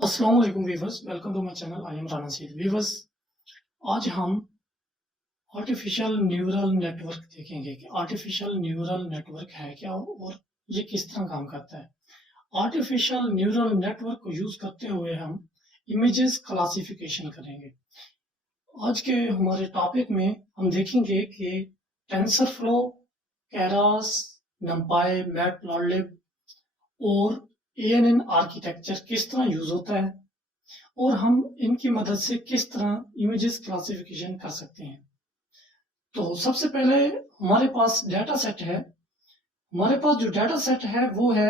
अस्सलाम वालेकुम viewers, welcome to my channel. I am Rana Saeed. Viewers, आज हम आर्टिफिशियल न्यूरल नेटवर्क देखेंगे कि आर्टिफिशियल न्यूरल नेटवर्क है क्या और ये किस तरह काम करता है। आर्टिफिशियल न्यूरल नेटवर्क को यूज करते हुए हम इमेजेस क्लासिफिकेशन करेंगे। आज के हमारे टॉपिक में हम देखेंगे कि टेंसरफ्लो, केरास, नंपाई, मैटप्लॉटलिब और एएनएन आर्किटेक्चर किस तरह यूज होता है और हम इनकी मदद से किस तरह इमेजेस क्लासिफिकेशन कर सकते हैं। तो सबसे पहले हमारे पास डाटा सेट है। हमारे पास जो डाटा सेट है वो है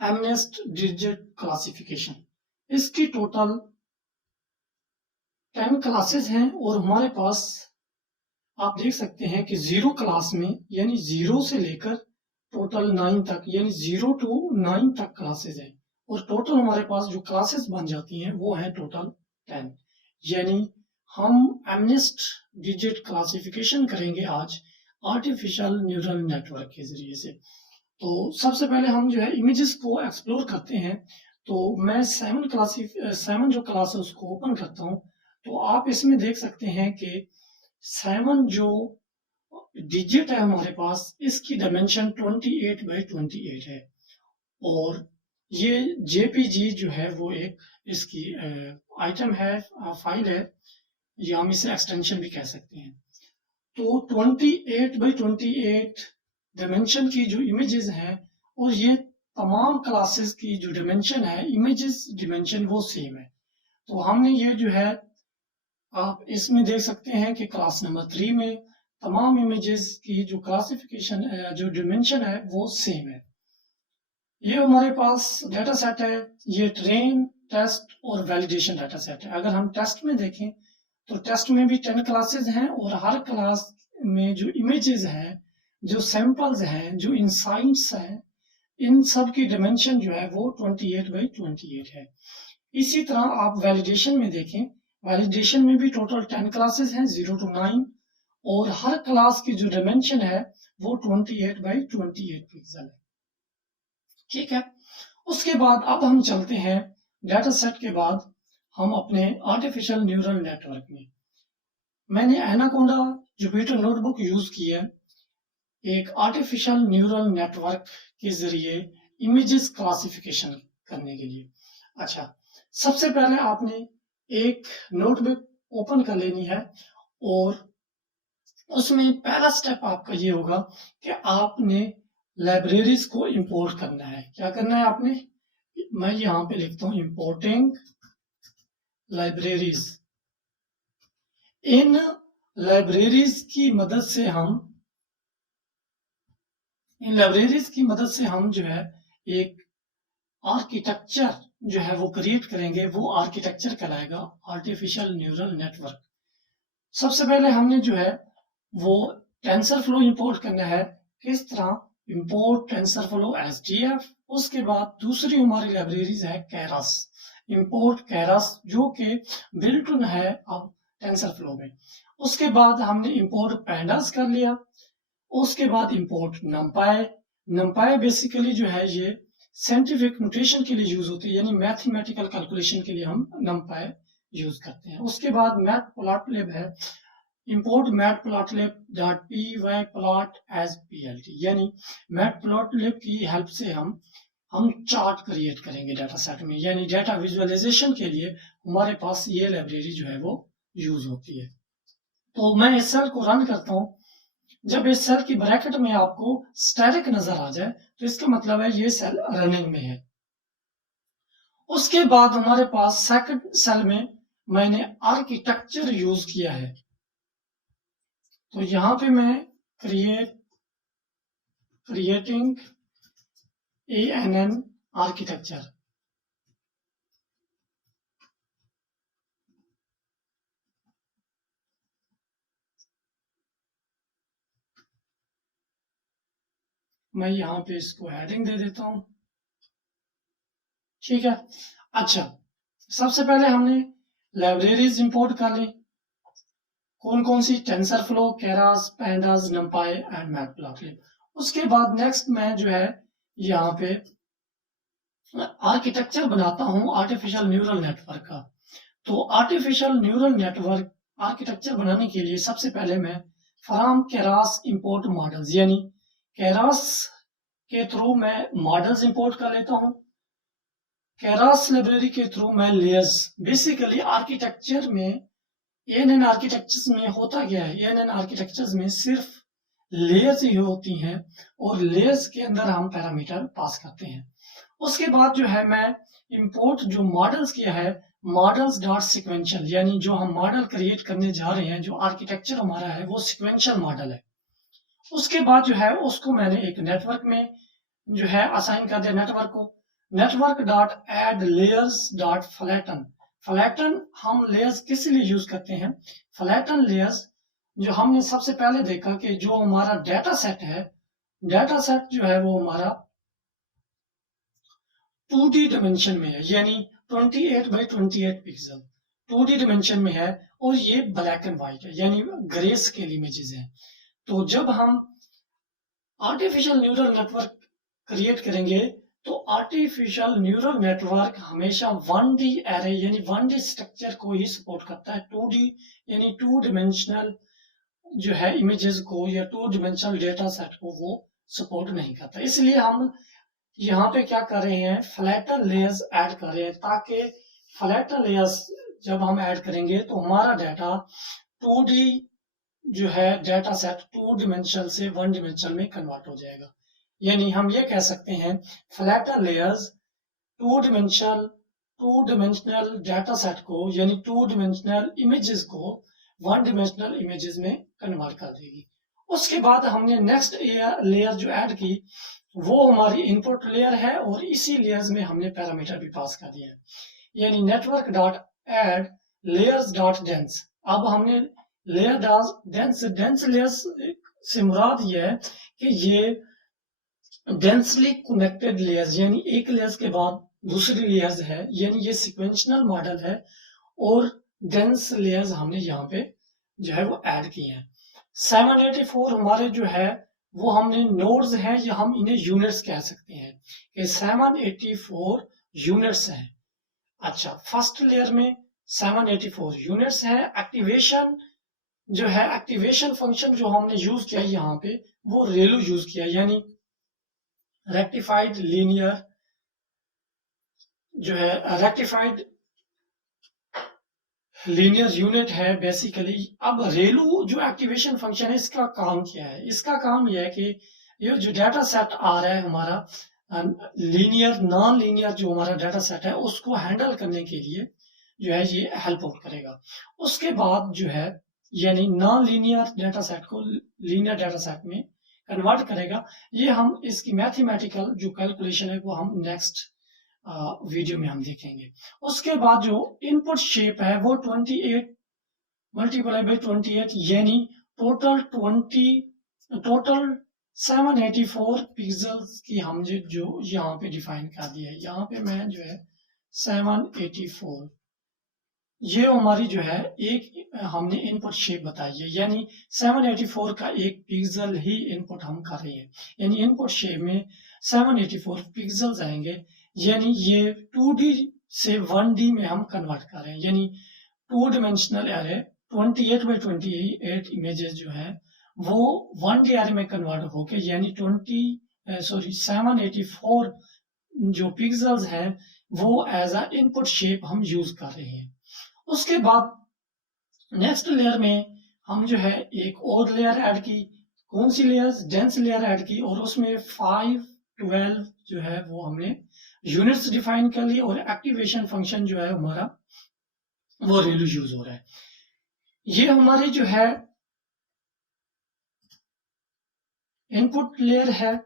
एमनेस्ट डिजिट क्लासिफिकेशन। इसकी टोटल 10 क्लासेस हैं और हमारे पास आप देख सकते हैं कि 0 क्लास में यानी 0 से लेकर टोटल 9 तक यानी 0 to 9 तक क्लासेस हैं और टोटल हमारे पास जो क्लासेस बन जाती हैं वो है टोटल 10। यानी हम एमनेस्ट डिजिट क्लासिफिकेशन करेंगे आज आर्टिफिशियल न्यूरल नेटवर्क के जरिए से। तो सबसे पहले हम जो है इमेजेस को एक्सप्लोर करते हैं। तो मैं 7 जो क्लास है उसको ओपन करता हूँ। तो आप इसमें देख सकते हैं कि 7 जो डिजिट है हमारे पास, इसकी डायमेंशन 28 by 28 है और ये जेपीजी जो है वो एक इसकी आइटम है, फाइल है, या हम इसे एक्सटेंशन भी कह सकते हैं। तो 28 by 28 डायमेंशन की जो इमेजेस हैं और ये तमाम क्लासेस की जो डायमेंशन है, इमेजेस डायमेंशन वो सेम है। तो हमने ये जो है आप इसमें देख सकते हैं कि क्लास नंबर 3 में तमाम इमेजेस की जो क्लासिफिकेशन जो डायमेंशन है वो सेम है। ये हमारे पास डाटा सेट है। ये ट्रेन, टेस्ट और वैलिडेशन डाटा सेट है। अगर हम टेस्ट में देखें तो टेस्ट में भी 10 क्लासेस हैं और हर क्लास में जो इमेजेस हैं, जो सैंपल्स हैं, जो इंसाइट्स हैं, इन सब की डायमेंशन जो है वो 28 by 28 है। इसी तरह आप वैलिडेशन में देखें, वैलिडेशन में भी टोटल 10 क्लासेस हैं 0 to 9 और हर क्लास की जो डायमेंशन है वो 28 by 28 पिक्सल है। ठीक है, उसके बाद अब हम चलते हैं डाटा सेट के बाद हम अपने आर्टिफिशियल न्यूरल नेटवर्क में। मैंने एनाकोंडा जुपिटर नोटबुक यूज की है एक आर्टिफिशियल न्यूरल नेटवर्क के जरिए इमेजेस क्लासिफिकेशन करने के लिए। अच्छा, सबसे पहले आपने एक नोटबुक ओपन कर लेनी है और उसमें पहला स्टेप आपका ये होगा कि आपने लाइब्रेरीज को इंपोर्ट करना है। क्या करना है आपने? मैं यहां पे लिखता हूं इंपोर्टिंग लाइब्रेरीज। इन लाइब्रेरीज की मदद से हम जो है एक आर्किटेक्चर जो है वो क्रिएट करेंगे। वो आर्किटेक्चर कहलाएगा आर्टिफिशियल न्यूरल नेटवर्क। सबसे पहले हमने जो है वो टेंसरफ्लो इंपोर्ट करना है। किस तरह? Import TensorFlow SDF. उसके बाद दूसरी हमारी लाइब्रेरीज है केरास। इंपोर्ट केरास जो कि बिल्ट इन है अब टेंसरफ्लो में। उसके बाद हमने इंपोर्ट पैंडास कर लिया। उसके बाद इंपोर्ट नंपाई। नंपाई बेसिकली जो है ये साइंटिफिक नोटेशन के लिए यूज होती है, यानी मैथमेटिकल कैलकुलेशन के लिए हम नंपाई यूज करते हैं। उसके बाद मैटप्लॉटलिब है। Import matplotlib.py plot as plt, यानी मैटप्लॉटलिब की हेल्प से हम चार्ट क्रिएट करेंगे डाटा सेट में, यानी डाटा विजुअलाइजेशन के लिए हमारे पास ये लाइब्रेरी जो है वो यूज होती है। तो मैं इस सेल को रन करता हूं। जब इस सेल की ब्रैकेट में आपको स्टैटिक नजर आ जाए तो इसका मतलब है ये सेल रनिंग में है। उसके बाद हमारे पास सेकंड सेल में मैंने आर्किटेक्चर यूज किया है। तो यहां पे मैं क्रिएटिंग ANN आर्किटेक्चर, मैं यहां पे इसको हेडिंग दे देता हूं। ठीक है। अच्छा, सबसे पहले हमने लाइब्रेरीज इंपोर्ट कर ली। कौन कौन सी? TensorFlow, Keras, pandas, NumPy and Matplotlib. उसके बाद नेक्स्ट मैं जो है यहाँ पे आर्किटेक्चर बनाता हूं आर्टिफिशियल न्यूरल नेटवर्क का। तो आर्टिफिशियल न्यूरल नेटवर्क आर्किटेक्चर बनाने के लिए सबसे पहले मैं फ्रॉम केरास इंपोर्ट मॉडल्स यानी केरास के थ्रू मैं मॉडल्स इंपोर्ट कर लेता हूं। केरास लाइब्रेरी के थ्रू मैं लेयर्स, बेसिकली आर्किटेक्चर में एएनएन आर्किटेक्चर्स में होता क्या है, एएनएन आर्किटेक्चर्स में सिर्फ लेयर्स ही होती हैं और लेयर्स के अंदर हम पैरामीटर पास करते हैं। उसके बाद जो है मैं इंपोर्ट जो मॉडल्स किया है, मॉडल्स डॉट सिक्वेंशियल, यानी जो हम मॉडल क्रिएट करने जा रहे हैं, जो आर्किटेक्चर हमारा है वो सिक्वेंशियल मॉडल है। उसके बाद जो है उसको मैंने एक नेटवर्क में जो है असाइन कर दिया नेटवर्क को। Network dot add layers dot flatten. Flatten हम लेयर्स किस लिए यूज करते हैं? फ्लैटन लेयर्स जो हमने सबसे पहले देखा कि जो हमारा डेटा सेट है, डेटा सेट जो है वो हमारा 2D डिमेंशन में है, यानी 28 बाई 28 पिक्सल 2D डिमेंशन में है और ये ब्लैक एंड व्हाइट है, यानी ग्रे स्केल इमेजेस है। तो जब हम आर्टिफिशियल न्यूरल नेटवर्क क्रिएट करेंगे तो आर्टिफिशियल न्यूरल नेटवर्क हमेशा 1D एरे यानी 1D स्ट्रक्चर को ही सपोर्ट करता है। 2D यानी 2 डिमेंशनल जो है इमेजेस को या 2 डिमेंशनल डेटा सेट को वो सपोर्ट नहीं करता। इसलिए हम यहाँ पे क्या कर रहे हैं, फ्लैटर लेयर्स ऐड कर रहे हैं, ताकि फ्लैटर लेयर्स जब हम ऐड करेंगे तो हमारा डाटा 2D जो है डाटा सेट 2 डिमेंशनल से 1 डिमेंशनल में कन्वर्ट हो जाएगा। यानी हम ये कह सकते हैं flatter layers 2 dimensional data set को यानी 2 डिमेंशनल इमेजेस को 1 डिमेंशनल इमेजेस में कन्वर्ट कर देगी। उसके बाद हमने नेक्स्ट लेयर जो ऐड की वो हमारी इनपुट लेयर है और इसी लेयर्स में हमने पैरामीटर भी पास कर दिया है, यानी network dot add layers dot dense. अब हमने लेयर डॉट डेंस लेयर्स से मुराद ये है कि ये डेंसली कनेक्टेड लेयर्स, यानी एक लेयर्स के बाद दूसरी लेयर्स है, यानी ये सिक्वेंशनल मॉडल है और डेंस लेयर्स हमने यहाँ पे जो है वो ऐड किए हैं। 784 हमारे जो है वो हमने नोड्स हैं या हम इन्हें यूनिट्स कह सकते हैं कि 784 यूनिट्स हैं। अच्छा, फर्स्ट लेयर में 784 यूनिट्स है। एक्टिवेशन जो है, एक्टिवेशन फंक्शन जो हमने यूज किया यहाँ पे वो रेलू यूज किया, यानी रेक्टिफाइड लीनियर जो है रेक्टिफाइड लीनियर यूनिट है बेसिकली। अब रेलू जो एक्टिवेशन फंक्शन है इसका काम क्या है? इसका काम यह है कि ये जो डाटा सेट आ रहा है हमारा लीनियर नॉन लीनियर जो हमारा डाटा सेट है उसको हैंडल करने के लिए जो है ये हेल्प आउट करेगा। उसके बाद जो है यानी नॉन लीनियर डाटा सेट को लीनियर डाटा सेट में कन्वर्ट करेगा। ये हम इसकी मैथमेटिकल जो कैलकुलेशन है वो हम नेक्स्ट वीडियो में हम देखेंगे। उसके बाद जो इनपुट शेप है वो 28 मल्टीप्लाई बाई 28 यानी टोटल 784 पिक्सल्स की हम जो यहाँ पे डिफाइन कर दिया है। यहाँ पे मैं जो है 784 ये हमारी जो है एक हमने इनपुट शेप बताई है, यानी 784 का एक पिक्सल ही इनपुट हम कर रहे हैं, यानी इनपुट शेप में 784 पिक्सल्स आएंगे, यानी ये 2D से 1D में हम कन्वर्ट कर रहे हैं, यानी 2 डिमेंशनल एरे 28 बाई 28 इमेजेस जो है वो 1D एरे में कन्वर्ट होके यानी 784 जो पिक्सल्स हैं वो एज अ इनपुट शेप हम यूज कर रहे हैं। उसके बाद नेक्स्ट लेयर में हम जो है एक और लेयर ऐड की। कौन सी लेयर? डेंस लेयर ऐड की और उसमें 512 जो है वो हमने यूनिट्स डिफाइन कर ली और एक्टिवेशन फंक्शन जो है हमारा वो रेलू यूज हो रहा है। ये हमारी जो है इनपुट लेयर है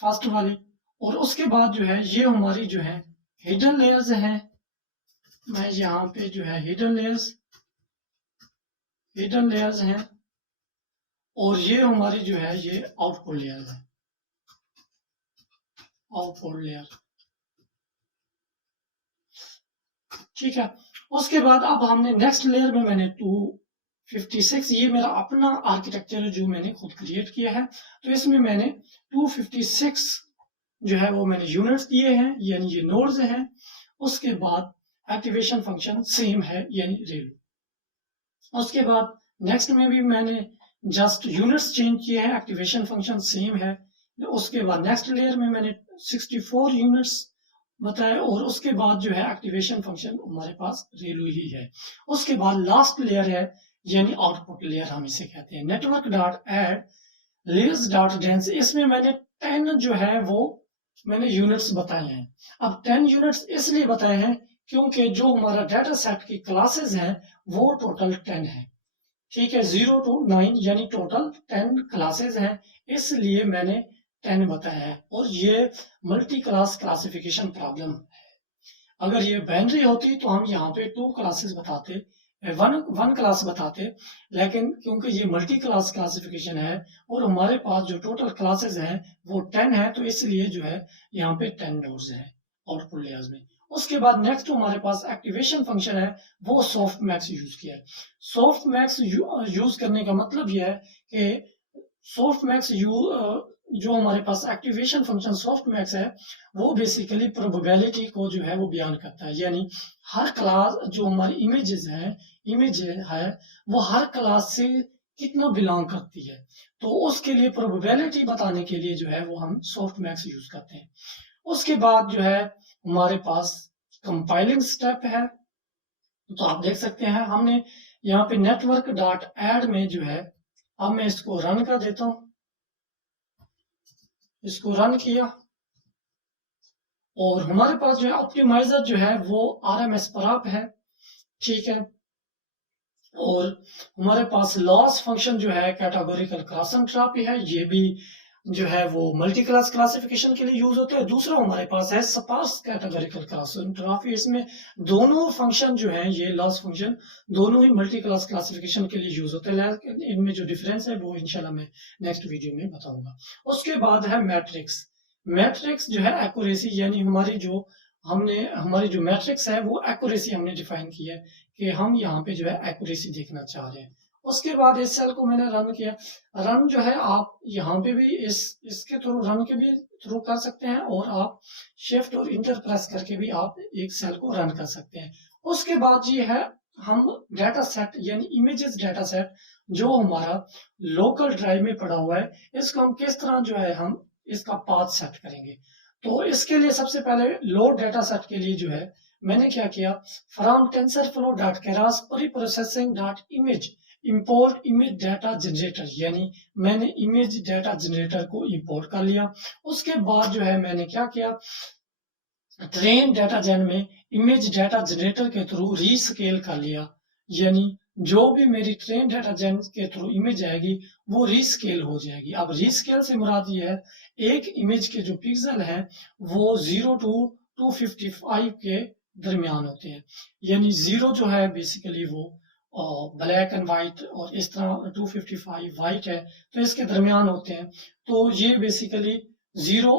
फर्स्ट वाली, और उसके बाद जो है ये हमारी जो है हिडन लेयर्स हैं। मैं यहाँ पे जो है हिडन लेयर्स हैं और ये हमारी जो है ये आउटपुट लेयर है, आउटपुट लेयर। ठीक है, उसके बाद अब हमने नेक्स्ट लेयर में मैंने 256 ये मेरा अपना आर्किटेक्चर जो मैंने खुद क्रिएट किया है, तो इसमें मैंने 256 जो है वो मैंने यूनिट्स दिए हैं, यानी ये नोड्स हैं। उसके बाद एक्टिवेशन फंक्शन सेम है, यानी रेलू। उसके बाद नेक्स्ट में भी मैंने जस्ट यूनिट्स चेंज किए हैं, एक्टिवेशन फंक्शन सेम है। उसके बाद नेक्स्ट लेयर में मैंने 64 यूनिट्स बताया, और उसके बाद जो है एक्टिवेशन फंक्शन हमारे पास रेलू ही है। उसके बाद लास्ट लेयर है, यानी आउटपुट लेयर हम इसे कहते हैं। Network dot add layers dot dense, इसमें मैंने 10 जो है वो मैंने यूनिट्स बताए हैं। अब 10 यूनिट्स इसलिए बताए हैं क्योंकि जो हमारा डाटा सेट की क्लासेस हैं वो टोटल 10 है। ठीक है, 0 to 9 यानी टोटल 10 क्लासेस हैं, इसलिए मैंने 10 बताया है। और ये मल्टी क्लास क्लासिफिकेशन प्रॉब्लम है। अगर ये बाइनरी होती तो हम यहाँ पे 2 क्लासेस बताते, वन क्लास बताते, लेकिन क्योंकि ये मल्टी क्लास क्लासिफिकेशन है और हमारे पास जो टोटल क्लासेस हैं वो 10 है, तो इसलिए जो है यहाँ पे 10 नोड्स हैं आउटपुट लेयर्स में। उसके बाद नेक्स्ट हमारे पास एक्टिवेशन फंक्शन है, वो सॉफ्ट मैक्स यूज किया है। सॉफ्ट मैक्स यूज करने का मतलब यह है कि सॉफ्ट मैक्स जो हमारे पास एक्टिवेशन फंक्शन सॉफ्ट मैक्स है वो बेसिकली प्रोबेबिलिटी को जो है वो बयान करता है, यानी हर क्लास जो हमारी इमेज है वो हर क्लास से कितना बिलोंग करती है, तो उसके लिए प्रोबेबिलिटी बताने के लिए जो है वो हम सॉफ्ट मैक्स यूज करते हैं। उसके बाद जो है हमारे पास कंपाइलिंग स्टेप है, तो आप देख सकते हैं हमने यहाँ पे नेटवर्क डॉट एड में जो है, अब मैं इसको रन कर देता हूं, इसको रन किया और हमारे पास जो है ऑप्टिमाइजर जो है वो RMS पर है। ठीक है, और हमारे पास लॉस फंक्शन जो है कैटेगोरिकल क्रॉस एंट्रोपी है, ये भी जो है वो मल्टी क्लास क्लासिफिकेशन के लिए यूज होता है। दूसरा हमारे पास है स्पार्स कैटेगोरिकल क्रॉस एंट्रोपी, इसमें दोनों फंक्शन जो है ये लॉस फंक्शन दोनों ही मल्टी क्लास क्लासिफिकेशन के लिए यूज होते हैं, लेकिन इनमें जो डिफरेंस है वो इंशाल्लाह मैं नेक्स्ट वीडियो में बताऊंगा। उसके बाद है मैट्रिक्स। मैट्रिक्स जो है एक्यूरेसी, यानी हमारी जो मैट्रिक्स है वो एक्यूरेसी हमने डिफाइन की है कि हम यहाँ पे जो है एक्यूरेसी देखना चाह रहे हैं। उसके बाद इस सेल को मैंने रन किया। रन जो है आप यहाँ पे भी इसके थ्रू रन के भी थ्रू कर सकते हैं, और आप शिफ्ट और इंटर प्रेस करके भी आप एक सेल को रन कर सकते हैं। उसके बाद ये है हम डाटा सेट यानी इमेजेस डाटा सेट जो हमारा लोकल ड्राइव में पड़ा हुआ है, इसको हम किस तरह जो है हम इसका पाथ सेट करेंगे। तो इसके लिए सबसे पहले लोड डाटा सेट के लिए जो है मैंने क्या किया, from TensorFlow dot Keras pre processing dot image import image data generator, यानी मैंने इमेज डाटा जनरेटर को इंपोर्ट कर लिया। उसके बाद जो है मैंने क्या किया, ट्रेन डाटा जेन में इमेज डाटा जनरेटर के थ्रू रीस्केल कर लिया, यानी जो भी मेरी ट्रेन डाटा जेन के थ्रू इमेज आएगी वो रीस्केल हो जाएगी। अब रीस्केल से मुराद ये है एक इमेज के जो पिक्सल है वो 0 to 255 के दरमियान होते हैं, यानी 0 जो है बेसिकली वो ब्लैक एंड वाइट, और इस तरह 255 वाइट है, तो इसके दरमियान होते हैं। तो ये बेसिकली 0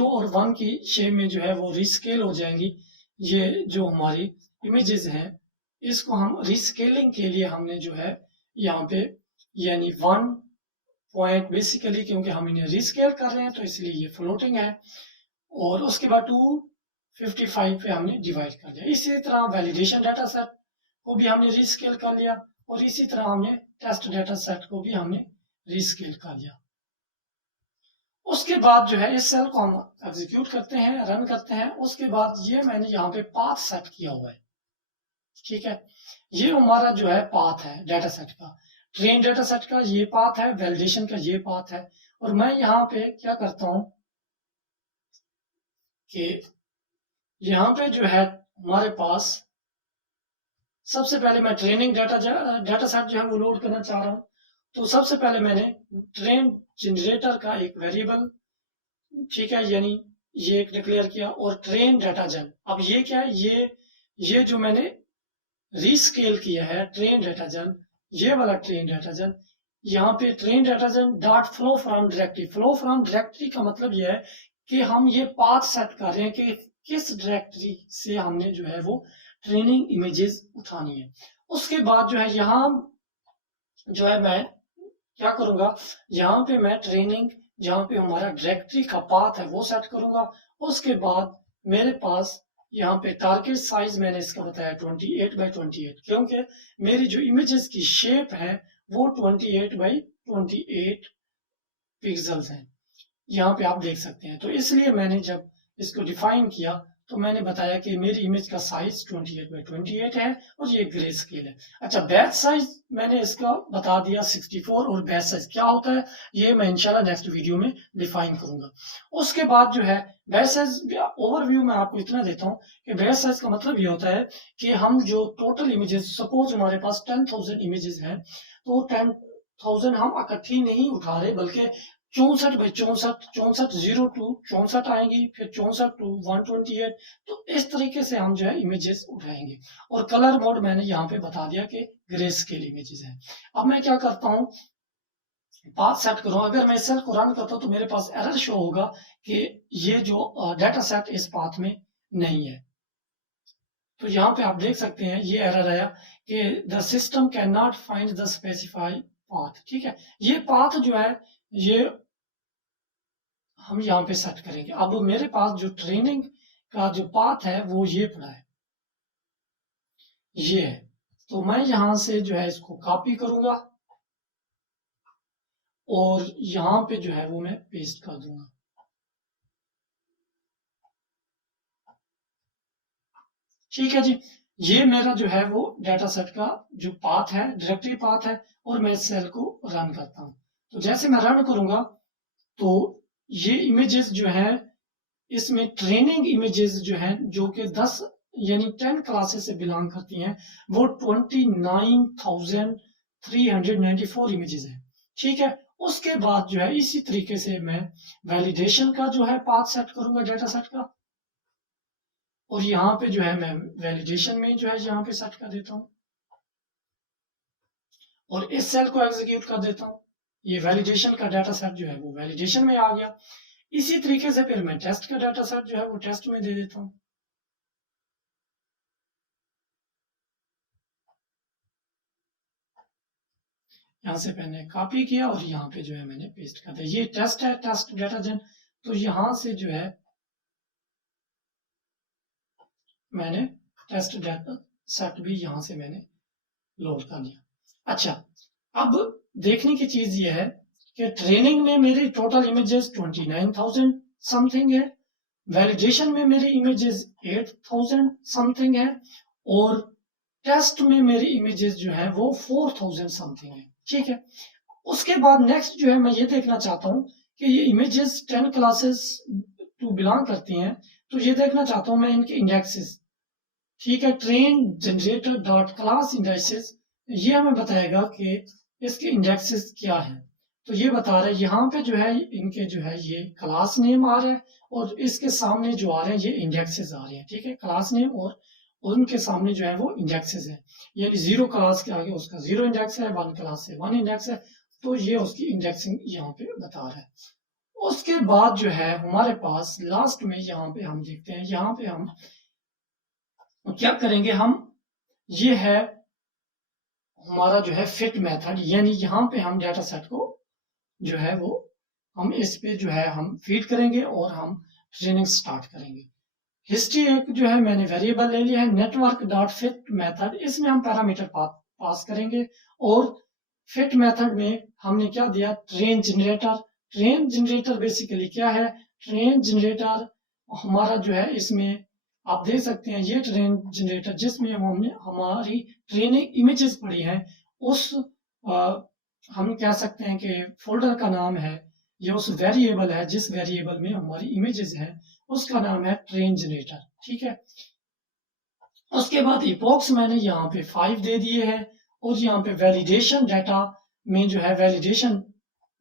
और 1 की शेप में जो है वो रीस्केल हो जाएंगी। ये जो हमारी इमेजेस हैं इसको हम रीस्केलिंग के लिए हमने जो है यहाँ पे यानी 1 पॉइंट बेसिकली, क्योंकि हम इन्हें रीस्केल कर रहे हैं तो इसलिए ये फ्लोटिंग है, और उसके बाद 255 पे हमने डिवाइड कर लिया। इसी तरह वैलिडेशन डाटा सेट को भी हमने रीस्केल कर लिया, और इसी तरह हमने टेस्ट डाटा सेट को भी हमने रीस्केल कर लिया। उसके बाद जो है इस सेल को हम एग्जीक्यूट करते हैं, रन करते हैं। उसके बाद ये मैंने यहाँ पे पाथ सेट किया हुआ है। ठीक है, ये हमारा जो है पाथ है डाटा सेट का, ट्रेन डाटा सेट का ये पाथ है, वैलिडेशन का ये पाथ है। और मैं यहाँ पे क्या करता हूं कि यहाँ पे जो है हमारे पास सबसे पहले मैं ट्रेनिंग डाटा सेट जो है वो लोड करना चाह रहा हूँ। तो सबसे पहले मैंने ट्रेन जनरेटर का एक वेरिएबल, ठीक है, यानी ये एक डिक्लेयर किया, और ट्रेन डाटा जेन। अब ये क्या है, ये जो मैंने रीस्केल किया है ट्रेन डाटा जेन, ये वाला ट्रेन डाटा जेन, यहाँ पे train data gen dot flow from directory. Flow from directory का मतलब ये है कि हम ये पाथ सेट कर रहे हैं कि किस डायरेक्टरी से हमने जो है वो ट्रेनिंग इमेजेस उठानी है। उसके बाद जो है यहाँ जो है मैं क्या करूंगा, यहाँ पे मैं ट्रेनिंग जहाँ पे हमारा डायरेक्टरी का पाथ है वो सेट करूंगा। उसके बाद मेरे पास यहाँ पे टारगेट साइज मैंने इसका बताया 28x28, क्योंकि मेरी जो इमेजेस की शेप है वो 28x28 पिक्सल्स हैं। यहाँ पे आप देख सकते हैं। तो इसलिए मैंने जब इसको डिफाइन किया तो मैंने बताया कि मेरी इमेज का साइज 28x28 है और ये ग्रे स्केल है। अच्छा, बैच साइज मैंने इसका बता दिया 64, और बैच साइज क्या होता है ये मैं इंशाल्लाह नेक्स्ट वीडियो में डिफाइन करूंगा। उसके बाद जो है बैच साइज ओवरव्यू में आपको इतना देता हूँ कि बैच साइज का मतलब ये होता है कि हम जो टोटल इमेजेस, सपोज हमारे पास 10,000 इमेजेस हैं, तो 10,000 हम इकट्ठी नहीं उठा रहे, बल्कि 64x64, 64 आएंगी, फिर 64x128। तो इस तरीके से हम जो है इमेजेस उठाएंगे। और कलर मोड मैंने यहाँ पे बता दिया कि ग्रे स्केल इमेजेस है। अब मैं क्या करता हूँ, पाथ सेट करूँ। अगर मैं इस सेल को रन करता हूँ तो मेरे पास एरर शो होगा कि ये जो डाटा सेट इस पाथ में नहीं है। तो यहाँ पे आप देख सकते हैं ये एरर आया कि the system can not find the specified path. ठीक है, ये पाथ जो है ये हम यहाँ पे सेट करेंगे। अब मेरे पास जो ट्रेनिंग का जो पाथ है वो ये पड़ा है, ये है। तो मैं यहाँ से जो है इसको कॉपी करूंगा और यहाँ पे जो है वो मैं पेस्ट कर दूंगा। ठीक है जी, ये मेरा जो है वो डाटा सेट का जो पाथ है, डायरेक्टरी पाथ है, और मैं इस सेल को रन करता हूँ। तो जैसे मैं रन करूंगा तो ये इमेजेस जो है, इसमें ट्रेनिंग इमेजेस जो है जो कि 10 यानी 10 क्लासेस से बिलोंग करती हैं, वो 29,394 इमेजेस है। ठीक है, उसके बाद जो है इसी तरीके से मैं वैलिडेशन का जो है पाथ सेट करूंगा डाटा सेट का, और यहाँ पे जो है मैं वैलिडेशन में जो है यहाँ पे सेट कर देता हूँ और इस सेल को एग्जीक्यूट कर देता हूँ। ये वैलिडेशन का डाटा सेट जो है वो वैलिडेशन में आ गया। इसी तरीके से फिर मैं टेस्ट का डाटा सेट जो है वो टेस्ट में दे देता हूँ। यहाँ से मैंने कॉपी किया और यहाँ पे जो है मैंने पेस्ट कर दिया। ये टेस्ट है, टेस्ट डाटा जेन। तो यहाँ से जो है मैंने टेस्ट डाटा सेट भी यहाँ से मैंने लोड कर दिया। अच्छा, अब देखने की चीज ये है कि ट्रेनिंग में मेरी टोटल इमेजेस 29,000 समथिंग है, वैलिडेशन में मेरी इमेजेस 8,000 समथिंग है, और टेस्ट में मेरी इमेजेस जो है वो 4,000 समथिंग है। ठीक है, उसके बाद नेक्स्ट जो है मैं ये देखना चाहता हूँ कि ये इमेजेस 10 क्लासेस टू बिलोंग करती हैं, तो ये देखना चाहता हूँ मैं इनके इंडेक्सेस। ठीक है, train generator dot class indexes, ये हमें बताएगा कि इसके इंडेक्सेस क्या है। तो ये बता रहा है यहाँ पे जो है इनके जो है ये क्लास नेम आ रहा है, और इसके सामने जो आ रहे हैं ये इंडेक्सेस आ रहे हैं। ठीक है, क्लास नेम और उनके सामने जो है वो इंडेक्सेस है, यानी 0 क्लास के आगे उसका 0 इंडेक्स है, 1 क्लास से 1 इंडेक्स है। तो ये उसकी इंडेक्सिंग यहाँ पे बता रहा है। उसके बाद जो है हमारे पास लास्ट में यहाँ पे हम देखते हैं, यहाँ पे हम क्या करेंगे, हम ये है हमारा जो है फिट मेथड, यानी यहाँ पे हम डाटा सेट को जो है वो हम इस पे जो है हम फीड करेंगे और हम ट्रेनिंग स्टार्ट करेंगे। हिस्ट्री एक जो है मैंने वेरिएबल ले लिया है, नेटवर्क डॉट फिट मेथड, इसमें हम पैरामीटर पास करेंगे, और फिट मेथड में हमने क्या दिया, train generator. Train generator basically क्या है, ट्रेन जनरेटर हमारा जो है इसमें आप देख सकते हैं ये ट्रेन जनरेटर जिसमें हमने हमारी ट्रेनिंग इमेजेस पड़ी हैं, उस हम कह सकते हैं कि फोल्डर का नाम है, ये उस वेरिएबल है जिस वेरिएबल में हमारी इमेजेस हैं उसका नाम है ट्रेन जनरेटर। ठीक है, उसके बाद इपॉक्स मैंने यहाँ पे 5 दे दिए हैं, और यहाँ पे वैलिडेशन डाटा में जो है वैलिडेशन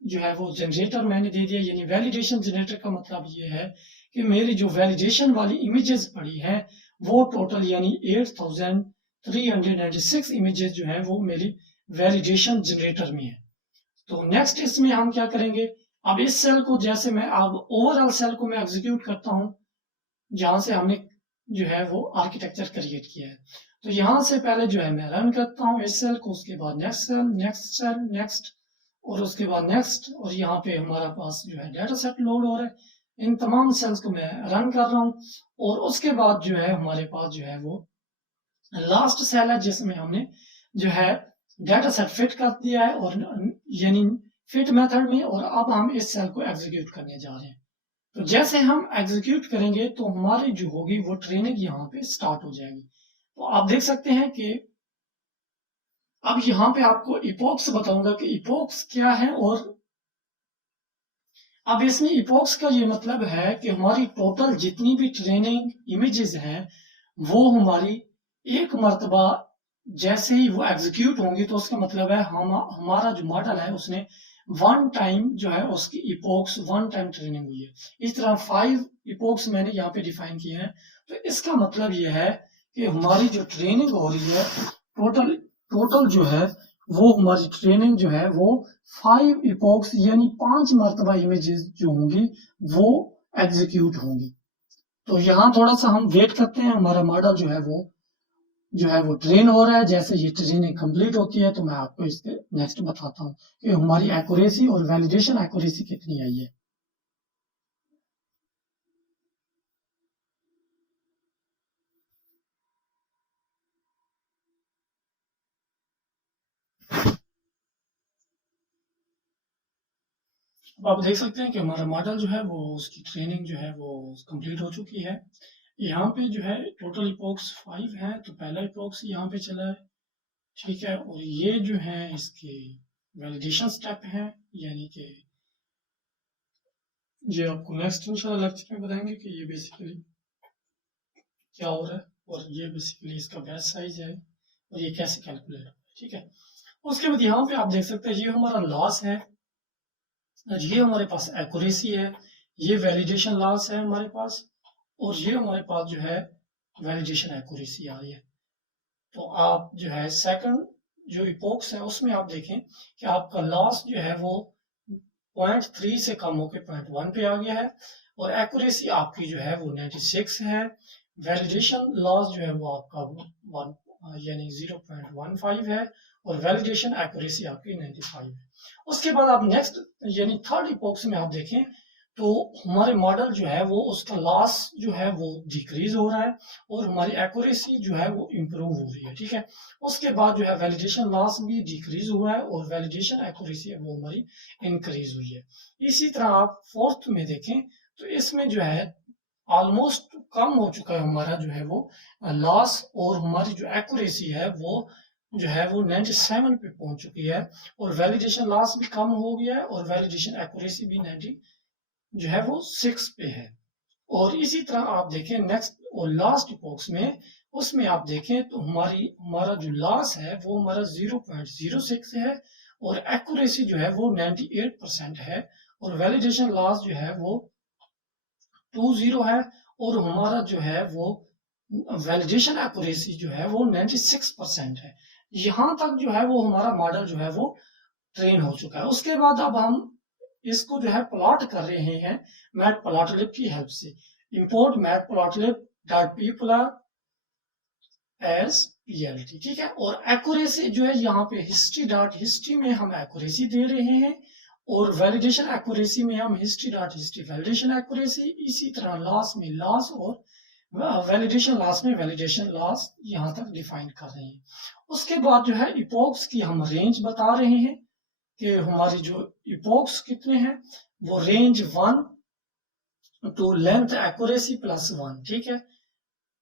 जो है वो जनरेटर मैंने दे दिया। यानी वैलिडेशन जनरेटर का मतलब ये है कि मेरी जो वैलिडेशन वाली इमेजेस पड़ी हैं वो टोटल यानी 8,396 इमेजेस जो है वो मेरी वैलिडेशन जनरेटर में है। तो नेक्स्ट इसमें हम क्या करेंगे, अब इस सेल को जैसे मैं अब ओवरऑल सेल को मैं एग्जीक्यूट करता हूँ जहां से हमने जो है वो आर्किटेक्चर क्रिएट किया है। तो यहां से पहले जो है मैं रन करता हूँ इस सेल को, उसके बाद next cell, next cell, next, और उसके बाद नेक्स्ट, और यहाँ पे हमारा पास जो है डाटा सेट लोड हो रहा है। इन तमाम सेल्स को मैं रन कर रहा हूँ और उसके बाद जो है हमारे पास जो है वो लास्ट सेल है जिसमें हमने जो है डाटा सेट फिट कर दिया है, और यानी फिट मेथड में, और अब हम इस सेल को एग्जीक्यूट करने जा रहे हैं। तो जैसे हम एग्जीक्यूट करेंगे तो हमारी जो होगी वो ट्रेनिंग यहाँ पे स्टार्ट हो जाएगी। तो आप देख सकते हैं कि अब यहाँ पे आपको इपोक्स बताऊंगा कि इपोक्स क्या है, और अब इसमें इपोक्स का ये मतलब है कि हमारी टोटल जितनी भी ट्रेनिंग इमेजेस हैं वो हमारी एक मर्तबा जैसे ही वो एग्जीक्यूट होंगी तो उसका मतलब है हमारा जो मॉडल है उसने वन टाइम जो है उसकी इपोक्स वन टाइम ट्रेनिंग हुई है। इस तरह 5 इपोक्स मैंने यहाँ पे डिफाइन किए हैं। तो इसका मतलब ये है कि हमारी जो ट्रेनिंग हो रही है टोटल जो है वो हमारी ट्रेनिंग जो है वो 5 इपोक्स यानी 5 मर्तबा इमेजेस जो होंगी वो एग्जीक्यूट होंगी। तो यहाँ थोड़ा सा हम वेट करते हैं, हमारा मॉडल जो है वो ट्रेन हो रहा है। जैसे ये ट्रेनिंग कंप्लीट होती है तो मैं आपको इसके नेक्स्ट बताता हूँ कि हमारी एक्यूरेसी और वैलिडेशन एक्यूरेसी कितनी आई है। अब आप देख सकते हैं कि हमारा मॉडल जो है वो उसकी ट्रेनिंग जो है वो कंप्लीट हो चुकी है। यहाँ पे जो है टोटल इपोक्स 5 है, तो पहला इपोक्स यहाँ पे चला है, ठीक है। और ये जो है इसके वैलिडेशन स्टेप है, यानी कि ये आपको नेक्स्ट इंशाल्लाह लेक्चर में बताएंगे कि ये बेसिकली क्या हो रहा है, और ये बेसिकली इसका बैच साइज है और ये कैसे कैलकुलेट होगा, ठीक है। उसके बाद यहाँ पे आप देख सकते हैं ये हमारा लॉस है, ये हमारे पास एक्यूरेसी है, ये वैलिडेशन लॉस है हमारे पास, और ये हमारे पास जो है वैलिडेशन एक्यूरेसी आ रही है। तो आप जो है सेकंड जो इपोक्स है उसमें आप देखें कि आपका लॉस जो है वो 0.3 से कम होकर 0.1 पे आ गया है, और एक्यूरेसी आपकी जो है वो 96 है। वैलिडेशन लॉस जो है वो आपका 1 यानी 0.15 है, और वैलिडेशन एक्यूरेसी आपकी 95 है। उसके बाद आप नेक्स्ट यानी थर्ड इपोक्स में आप देखें तो हमारे मॉडल जो है वो उसका लॉस जो है वो डिक्रीज हो रहा है, और हमारी एक्यूरेसी जो है वो इम्प्रूव हो रही है, ठीक है। उसके बाद जो है वैलिडेशन लॉस भी डिक्रीज हुआ है, और वैलिडेशन एक्यूरेसी है वो हमारी इंक्रीज हुई है। इसी तरह आप फोर्थ में देखें तो इसमें जो है ऑलमोस्ट कम हो चुका है हमारा जो है वो लॉस, और हमारी जो एक्यूरेसी है वो जो है वो 97 पे पहुंच चुकी है, और वैलिडेशन लॉस भी कम हो गया है, और वैलिडेशन एक्यूरेसी भी 90 जो है वो 6 पे है। और इसी तरह आप देखें नेक्स्ट और लास्ट इपोक्स में, उसमें आप देखें तो हमारा जो लॉस है वो हमारा 0.06 है, और एक्यूरेसी जो है वो 98% है, और वैलिडेशन लॉस जो है वो 20 है, और हमारा जो है वो वैलिडेशन एक्यूरेसी जो है वो 96% है। यहाँ तक जो है वो हमारा मॉडल जो है वो ट्रेन हो चुका है। उसके बाद अब हम इसको जो है प्लॉट कर रहे हैं मैटप्लॉटलिब की हेल्प से। Import matplotlib dot pyplot as PLT, ठीक है। और एक्यूरेसी जो है यहाँ पे हिस्ट्री डॉट हिस्ट्री में हम एक्यूरेसी दे रहे हैं, और वैलिडेशन एक्यूरेसी में हम history dot history validation accuracy, इसी तरह लॉस में लॉस, और वैलिडेशन लॉस में वैलिडेशन लॉस यहाँ तक डिफाइन कर रहे हैं। उसके बाद जो है इपोक्स की हम रेंज बता रहे हैं कि हमारी जो इपोक्स कितने हैं, वो रेंज 1 टू लेंथ एक्यूरेसी +1, ठीक है।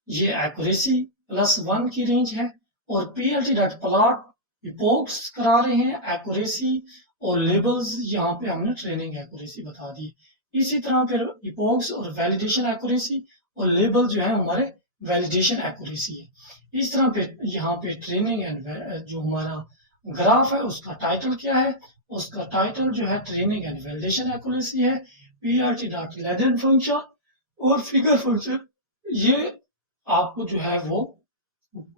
ये एक्यूरेसी +1 की रेंज है, और पीएलटी डॉट प्लॉट इपोक्स करा रहे हैं एक्यूरेसी, और लेबल्स यहाँ पे हमने ट्रेनिंग एक्यूरेसी बता दी। इसी तरह फिर इपोक्स और वैलिडेशन एक्यूरेसी, और लेबल जो है हमारे वैलिडेशन एक्यूरेसी है। इस तरह फिर यहाँ पे ट्रेनिंग एंड जो हमारा ग्राफ है उसका टाइटल क्या है, उसका टाइटल जो है ट्रेनिंग एंड वैलिडेशन एक्यूरेसी है, पीआरटी डॉट लेजेंड फंक्शन और फिगर फंक्शन। ये आपको जो है वो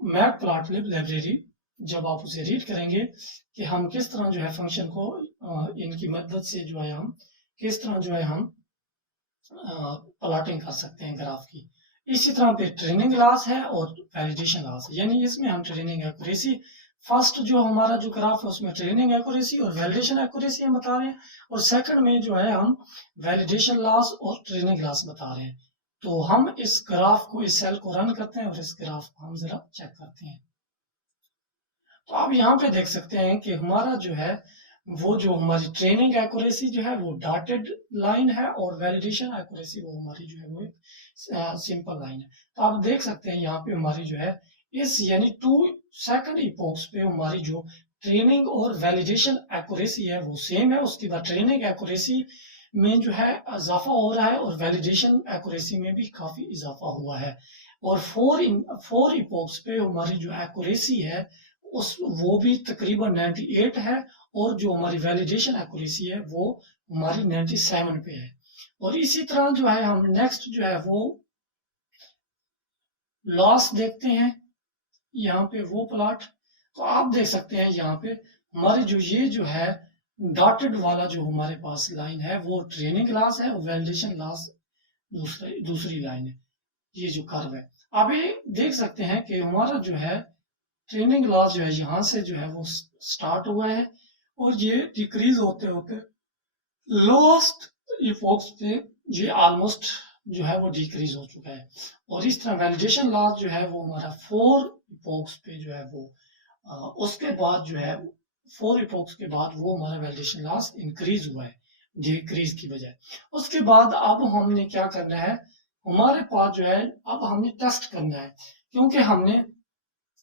मैटप्लॉटलिब लाइब्रेरी जब आप उसे रीड करेंगे कि हम किस तरह जो है फंक्शन को इनकी मदद से जो है हम किस तरह जो है हम प्लॉटिंग कर सकते हैं ग्राफ की। इसी तरह पे ट्रेनिंग लॉस है और वैलिडेशन लॉस है, यानी इसमें हम ट्रेनिंग एक्यूरेसी फर्स्ट जो हमारा जो ग्राफ है उसमें ट्रेनिंग एक्यूरेसी और वैलिडेशन एक्यूरेसी हम बता रहे हैं, और सेकंड में जो है हम वैलिडेशन लॉस और ट्रेनिंग लॉस बता रहे हैं। तो हम इस ग्राफ को, इस सेल को रन करते हैं और इस ग्राफ को हम जरा चेक करते हैं। तो आप यहाँ पे देख सकते हैं कि हमारा जो है वो जो हमारी ट्रेनिंग एक्यूरेसी जो है वो डॉटेड लाइन है, और वैलिडेशन एक्यूरेसी वो हमारी जो है वो एक सिंपल लाइन है। तो आप देख सकते हैं यहाँ पे हमारी जो है इस यानी 2 सेकंड इपोक्स पे हमारी जो ट्रेनिंग और वैलिडेशन एक्यूरेसी है वो सेम है। उसके बाद ट्रेनिंग एक्यूरेसी में जो है इजाफा हो रहा है और वैलिडेशन एक्यूरेसी में भी काफी इजाफा हुआ है। और 4 इपोक्स पे हमारी जो एक्यूरेसी है उस वो भी तकरीबन 98 है, और जो हमारी वैलिडेशन एक्यूरेसी है वो हमारी 97 पे है। और इसी तरह जो है हम नेक्स्ट जो है वो लॉस देखते हैं यहाँ पे वो प्लॉट। तो आप देख सकते हैं यहाँ पे हमारे जो ये जो है डॉटेड वाला जो हमारे पास लाइन है वो ट्रेनिंग लॉस है, और वैलिडेशन लॉस दूसरी लाइन है, ये जो कर्व है। आप ये देख सकते हैं कि हमारा जो है ट्रेनिंग लॉस जो है यहाँ से जो है वो स्टार्ट हुआ है, और ये डिक्रीज होते होते लोएस्ट इपोक्स पे ये ऑलमोस्ट जो है वो डिक्रीज हो चुका है। और इस तरह वैलिडेशन लॉस जो है वो हमारा 4 इपोक्स पे जो है वो उसके बाद जो है 4 इपोक्स के बाद वो हमारा वैलिडेशन लॉस इंक्रीज हुआ है डिक्रीज की बजाय। उसके बाद अब हमने क्या करना है, हमारे पास जो है अब हमने टेस्ट करना है, क्योंकि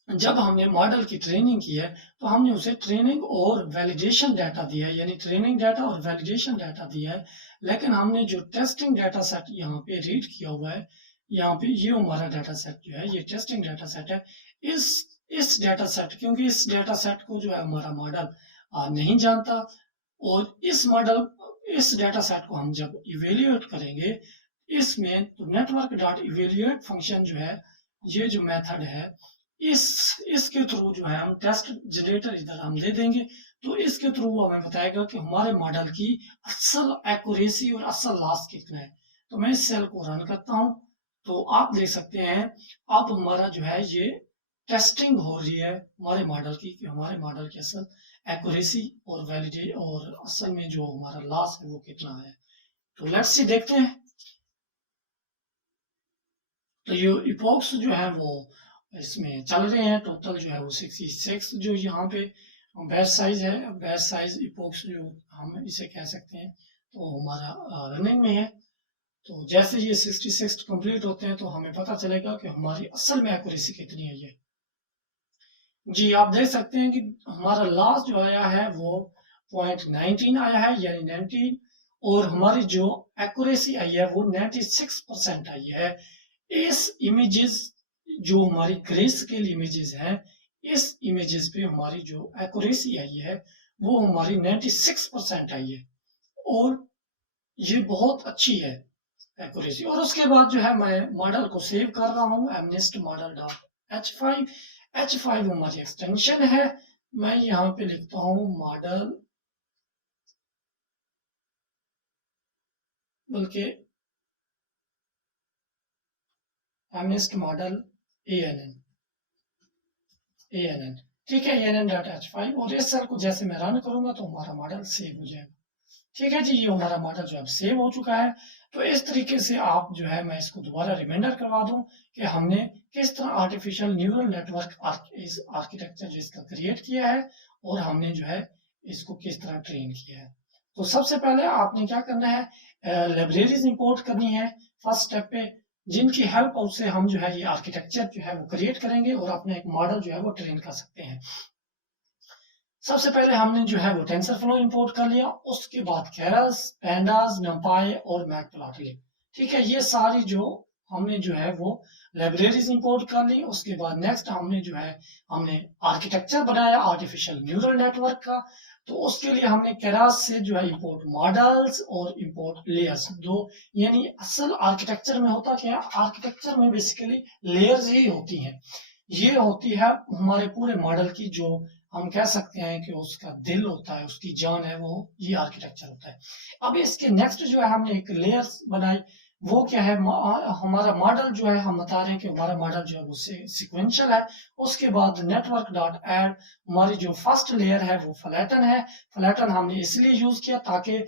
जब हमने मॉडल की ट्रेनिंग की है तो हमने उसे ट्रेनिंग और वैलिडेशन डाटा दिया है, यानी ट्रेनिंग डाटा और वैलिडेशन डाटा दिया है। लेकिन हमने जो टेस्टिंग डाटा सेट यहाँ पे रीड किया हुआ है, यहाँ पे ये हमारा डाटा सेट जो है ये टेस्टिंग डाटा सेट है। इस डाटा सेट, क्योंकि इस डाटा सेट को जो है हमारा मॉडल नहीं जानता, और इस डाटा सेट को हम जब इवेल्युएट करेंगे इसमें, तो नेटवर्क डॉट इवेल्युएट फंक्शन जो है ये जो मेथड है इसके थ्रू जो है हम टेस्ट जनरेटर इधर हम दे देंगे, तो इसके थ्रू वो हमें बताएगा कि हमारे मॉडल की असल एक्यूरेसी और असल लॉस कितना है। तो मैं इस सेल को रन करता हूं, तो आप देख सकते हैं अब हमारा जो है ये टेस्टिंग हो रही है हमारे मॉडल की, कि हमारे मॉडल की असल एक्यूरेसी और वैलिडेट और असल में जो हमारा लॉस है वो कितना है। तो लेट्स सी देखते हैं। तो ये इपोक्स जो है वो इसमें चल रहे हैं, टोटल जो है वो 66 जो यहाँ पे बैच साइज है, बैच साइज इपोक्स जो हम इसे कह सकते हैं, तो हमारा रनिंग में है। तो जैसे ये 66 कंप्लीट होते हैं तो हमें पता चलेगा कि हमारी असल में एक्यूरेसी कितनी है। ये जी आप देख सकते हैं कि हमारा लास्ट जो आया है वो 0.19 आया है, यानी 19, और हमारी जो एक्यूरेसी आई है वो 96% आई है। इस इमेजेस जो हमारी ग्रे स्केल इमेजेस हैं, इस इमेजेस पे हमारी जो एक्यूरेसी आई है वो हमारी 96% आई है, और ये बहुत अच्छी है एक्यूरेसी। और उसके बाद जो है मैं मॉडल को सेव कर रहा हूँ एमनेस्ट मॉडल डॉट H5 हमारी एक्सटेंशन है। मैं यहाँ पे लिखता हूँ मॉडल, बल्कि एमनेस्ट मॉडल ANN, ठीक है, ANN.H5, और इस सेल को जैसे मैं रन करूंगा तो हमारा मॉडल सेव हो जाएगा। ठीक है जी, ये हमारा मॉडल जो है सेव हो चुका है। तो इस तरीके से आप जो है, मैं इसको दोबारा रिमाइंडर करवा दूं कि हमने किस तरह आर्टिफिशियल न्यूरल नेटवर्क आर्किटेक्चर जो इसका क्रिएट किया है, और हमने जो है इसको किस तरह ट्रेन किया है। तो सबसे पहले आपने क्या करना है, लाइब्रेरीज इंपोर्ट करनी है फर्स्ट स्टेप पे, जिनकी हेल्प से हम जो है ये आर्किटेक्चर जो है वो क्रिएट करेंगे और अपना एक मॉडल जो है वो ट्रेन कर सकते हैं। सबसे पहले हमने जो है वो टेंसरफ्लो इंपोर्ट कर लिया, उसके बाद केरस, पैंडास, नंपाई और मैटप्लॉटलिब। ठीक है, ये सारी जो हमने जो है वो लाइब्रेरीज इंपोर्ट कर ली। उसके बाद नेक्स्ट हमने आर्किटेक्चर बनाया आर्टिफिशियल न्यूरल नेटवर्क का। तो उसके लिए हमने केरास से जो है इंपोर्ट मॉडल्स और इंपोर्ट लेयर्स दो, यानी असल आर्किटेक्चर में होता क्या है, आर्किटेक्चर में बेसिकली लेयर्स ही होती हैं। ये होती है हमारे पूरे मॉडल की, जो हम कह सकते हैं कि उसका दिल होता है, उसकी जान है, वो ये आर्किटेक्चर होता है। अब इसके नेक्स्ट जो है हमने एक लेयर्स बनाई, वो क्या है, हमारा मॉडल जो है, हम बता रहे हैं कि हमारा मॉडल जो है वो सिक्वेंशियल है। उसके बाद नेटवर्क डॉट ऐड, हमारी जो फर्स्ट लेयर है वो फ्लैटन है। फ्लैटन हमने इसलिए यूज किया ताकि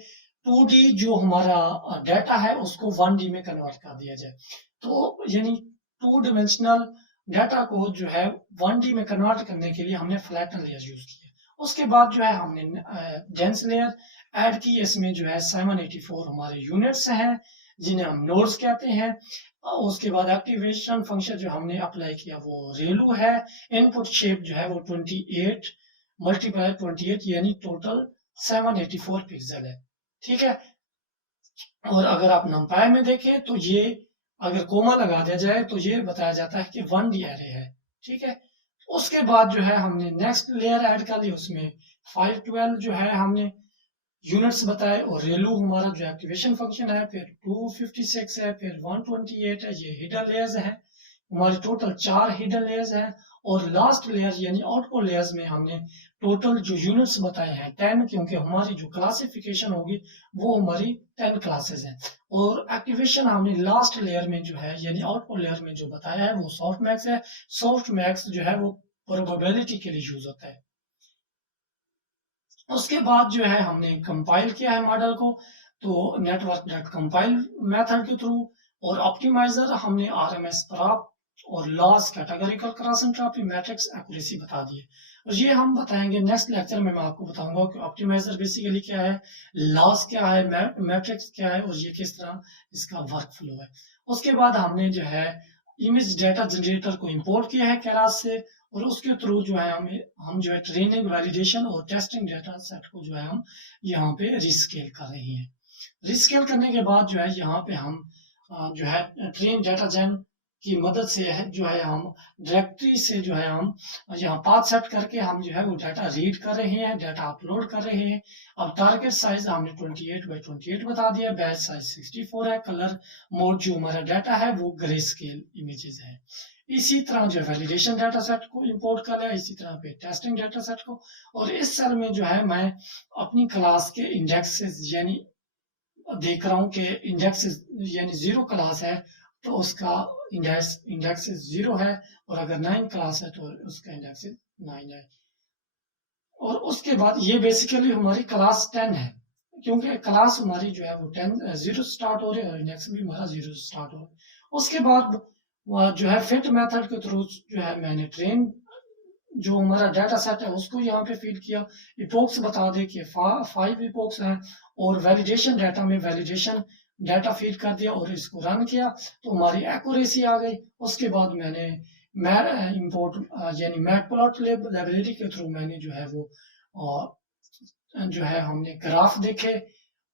2D जो हमारा डाटा है उसको 1D में कन्वर्ट कर दिया जाए। तो यानी 2 डायमेंशनल डाटा को जो है 1D में कन्वर्ट करने के लिए हमने फ्लैटन लेयर यूज किया। उसके बाद जो है हमने डेंस लेयर ऐड की। इसमें जो है 784 हमारे यूनिट्स हैं जिन्हें हम नोड्स कहते हैं। उसके बाद एक्टिवेशन फंक्शन जो हमने अप्लाई किया वो रेलू है। इनपुट शेप जो है वो 28 मल्टीप्लाई 28 यानी टोटल 784 पिक्सल है। ठीक है। और अगर आप नंपाई में देखें तो ये अगर कोमा लगा दिया जाए तो ये बताया जाता है कि 1D एरे है। ठीक है। उसके बाद जो है हमने नेक्स्ट लेयर ऐड कर ली, उसमें 512 जो है हमने यूनिट्स बताए, और रेलू हमारा जो एक्टिवेशन फंक्शन है, फिर 256 है, फिर 128 है, ये हिडन लेयर्स हैं। हमारे टोटल 4 हिडन लेयर्स हैं। और लास्ट लेयर यानी आउटपुट लेयर्स में हमने टोटल जो यूनिट्स बताए हैं 10, क्योंकि हमारी जो क्लासिफिकेशन होगी वो हमारी 10 क्लासेस हैं। और एक्टिवेशन हमने लास्ट लेयर में जो है यानी आउटपुट लेयर में जो बताया है वो सॉफ्ट मैक्स है। सॉफ्ट मैक्स जो है वो प्रोबेबिलिटी के लिए यूज होता है। उसके बाद जो है हमने कंपाइल किया है मॉडल को, तो नेटवर्क डॉट कंपाइल मेथड के थ्रू। और ऑप्टिमाइजर हमने आरएमएस प्राप्त और loss categorical cross entropy matrix accuracy बता दी है। और ये हम बताएंगे नेक्स्ट लेक्चर में। मैं आपको बताऊंगा कि ऑप्टिमाइजर बेसिकली क्या है, लॉस क्या है, मैट्रिक्स क्या है, और ये किस तरह इसका वर्क फ्लो है। उसके बाद हमने जो है इमेज डेटा जनरेटर को इंपोर्ट किया है केरास से, और उसके थ्रू जो है हम जो है ट्रेनिंग, वैलिडेशन और टेस्टिंग डेटा सेट को जो है हम यहाँ पे रिस्केल कर रहे हैं। रिस्केल करने के बाद जो है यहाँ पे हम जो है ट्रेन डेटा जेन की मदद से है जो है हम डायरेक्टरी से जो है हम यहाँ पाथ सेट करके हम जो है वो डाटा रीड कर रहे हैं, डाटा अपलोड कर रहे हैं। अब टारगेट साइज हमने 28x28 बता दिया, बैच साइज 64 है, कलर मोड जो हमारा डाटा है वो ग्रे स्केल इमेजेस है। इसी तरह जो वैलिडेशन डाटा सेट को इंपोर्ट कर लिया, इसी तरह पे टेस्टिंग डाटा सेट को। और इस सेल में जो है मैं अपनी क्लास के इंडेक्सेस यानी देख रहा हूँ कि इंडेक्सेस यानी 0 क्लास है तो उसका इंडेक्स 0 है, और अगर 9 क्लास है तो उसका इंडेक्स 9 है। और उसके बाद ये बेसिकली हमारी क्लास 10 है, क्योंकि क्लास हमारी जो है वो 10 0 स्टार्ट हो रही है और इंडेक्स भी हमारा 0 स्टार्ट हो रहा है। उसके बाद जो है फिट मेथड के थ्रू जो है मैंने ट्रेन जो हमारा डाटा सेट है उसको यहाँ पे फीड किया। इपोक्स बता दे कि 5 इपोक्स हैं, और वैलिडेशन डाटा में वैलिडेशन डाटा फीड कर दिया और इसको रन किया तो हमारी एक्यूरेसी आ गई। उसके बाद मैंने इंपोर्ट यानी मैटप्लॉट लाइब्रेरी के थ्रू मैंने जो है वो जो है हमने ग्राफ देखे,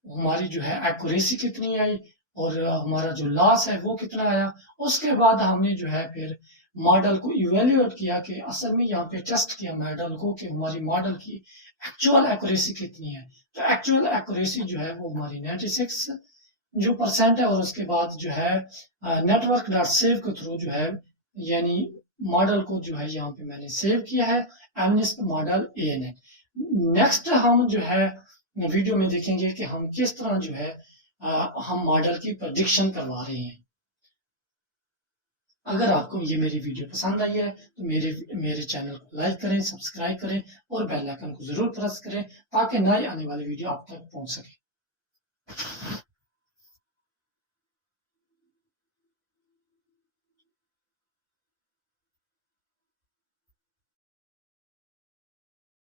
हमारी जो है एक्यूरेसी कितनी आई और हमारा जो लॉस है वो कितना आया। उसके बाद हमने जो है फिर मॉडल को इवेल्युएट किया कि असल में यहाँ पे टेस्ट किया मॉडल को कि हमारी मॉडल की एक्चुअल एक्यूरेसी कितनी है। तो एक्चुअल एक्यूरेसी जो है वो हमारी 96 जो परसेंट है। और उसके बाद जो है नेटवर्क डॉट सेव के थ्रू जो है यानी मॉडल को जो है यहाँ पे मैंने सेव किया है, एमनिस्प मॉडल ANN। नेक्स्ट हम जो है वीडियो में देखेंगे कि हम किस तरह जो है हम मॉडल की प्रेडिक्शन करवा रहे हैं। अगर आपको ये मेरी वीडियो पसंद आई है तो मेरे चैनल को लाइक करें, सब्सक्राइब करें और बेल आइकन को जरूर प्रेस करें ताकि नए आने वाली वीडियो आप तक पहुंच सके।